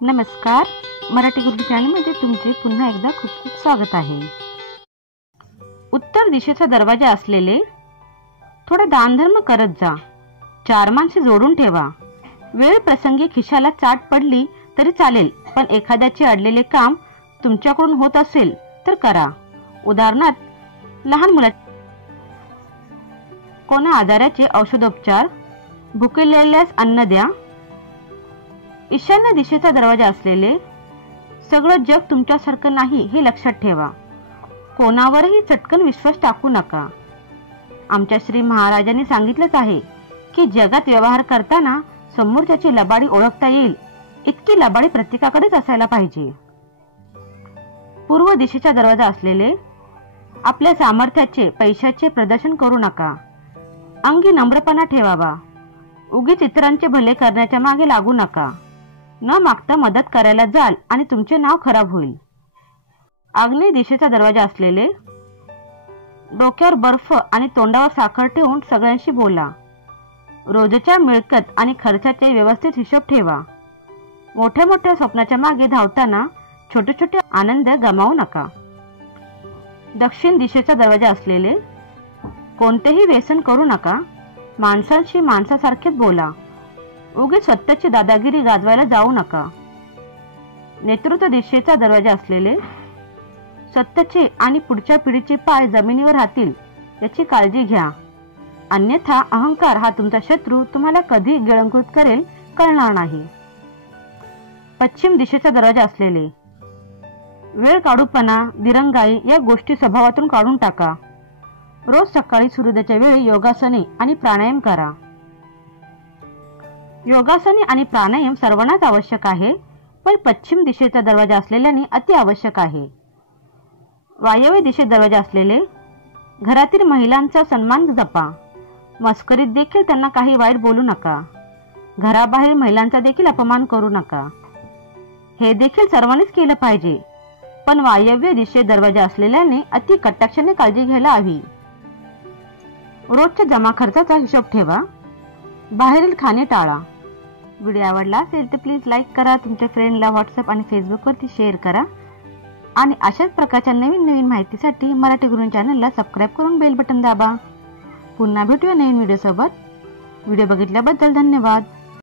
नमस्कार. मराठी गुरु चॅनलमध्ये तुमचे पुन्हा एकदा खूप खूप स्वागत आहे. उत्तर दिशेचा दरवाजा असलेले थोडा दानधर्म करत जा. 4 माणसे जोडून ठेवा. वेळ प्रसंगी खिशाला चाट पडली तरी चालेल, पण एखाद्याचे अडलेले काम तुमच्याकडून होत असेल तर करा. उदाहरणार्थ लहान मुला कोणा आजाराचे औषधोपचार, भुकेलेल्यास अन्न द्या. ईशान्य दिशेचा दरवाजा असलेले सगळं जग तुमच्यासारखं नाही हे लक्षात ठेवा. कोणावरही चटकन विश्वास टाकू नका. आमच्या श्री महाराजांनी सांगितलंच आहे की जगात व्यवहार करताना समोरच्याची लबाडी ओळखता येईल इतकी लबाडी प्रत्येकाकडेच असायला पाहिजे. पूर्व दिशेचा दरवाजा असलेले आपल्या सामर्थ्याचे पैशाचे प्रदर्शन करू नका. अंगी नम्रपणा ठेवावा. उगीच इतरांचे भले करण्याच्या मागे लागू नका. न मागता मदत करायला जाल आणि तुमचे नाव खराब होईल. आग्नेय दिशेचा दरवाजा असलेले डोक्यावर बर्फ आणि तोंडावर साखर ठेवून सगळ्यांशी बोला. रोजच्या मिळकत आणि खर्चाचे व्यवस्थित हिशोब ठेवा. मोठ्या मोठ्या स्वप्नाच्या मागे धावताना छोटे छोटे आनंद गमावू नका. दक्षिण दिशेचा दरवाजा असलेले कोणतेही व्यसन करू नका. माणसांशी माणसासारखेच बोला. उगीच स्वतःची दादागिरी गाजवायला जाऊ नका. नेतृत्व दिशेचा दरवाजा असलेले स्वतःचे आणि पुढच्या पिढीचे पाय जमिनीवर राहतील याची काळजी घ्या. अन्यथा अहंकार हा तुमचा शत्रू तुम्हाला कधी गिळंकृत करेल कळणार नाही. पश्चिम दिशेचा दरवाजा असलेले वेळ काढूपणा, दिरंगाई या गोष्टी स्वभावातून काढून टाका. रोज सकाळी सूर्योदयाच्या वेळी योगासने आणि प्राणायाम करा. योगासने आणि प्राणायाम सर्वांनाच आवश्यक आहे, पण पश्चिम दिशेचा दरवाजा असलेल्याने अति आवश्यक आहे. वायव्य दिशेत दरवाजा असलेले घरातील महिलांचा सन्मान जपा. मस्करीत देखील त्यांना काही वाईट बोलू नका. घराबाहेर महिलांचा देखील अपमान करू नका. हे देखील सर्वांनीच केलं पाहिजे, पण वायव्य दिशेत दरवाजा असलेल्याने अति कटाक्षाने काळजी घ्यायला हवी. रोजच्या जमा खर्चाचा हिशोब ठेवा. बाहेरील खाणे टाळा. व्हिडिओ आवडला असेल तर प्लीज लाईक करा. तुमच्या फ्रेंडला व्हॉट्सअप आणि फेसबुकवरती शेअर करा. आणि अशाच प्रकारच्या नवीन नवीन माहितीसाठी मराठी गुरु चॅनलला सबस्क्राईब करून बेल बटन दाबा. पुन्हा भेटूया नवीन व्हिडिओसोबत. व्हिडिओ बघितल्याबद्दल धन्यवाद.